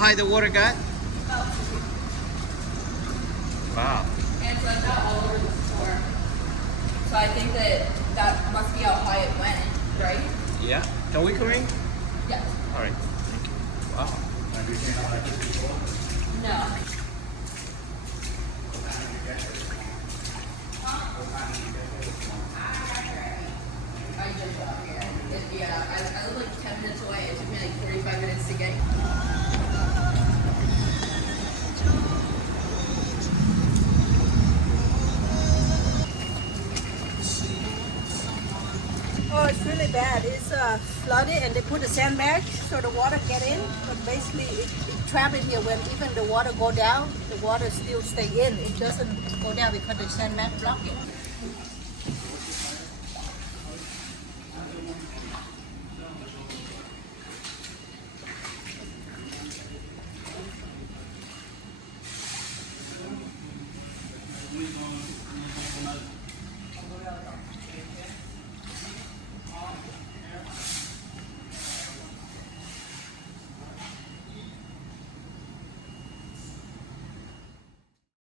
high the water got? Wow. And it's like that all over the floor. So I think that must be how high it went, right? Yeah. Can we come in? Yes. All right. Thank you. Wow. No. I just got here. Yeah, I live like 10 minutes away. It took me like 45 minutes to get here. Oh, it's really bad. It's flooded and they put a sandbag so the water get in. But basically it trap in here when even the water go down, the water still stay in. It doesn't go down because the sandbag block it.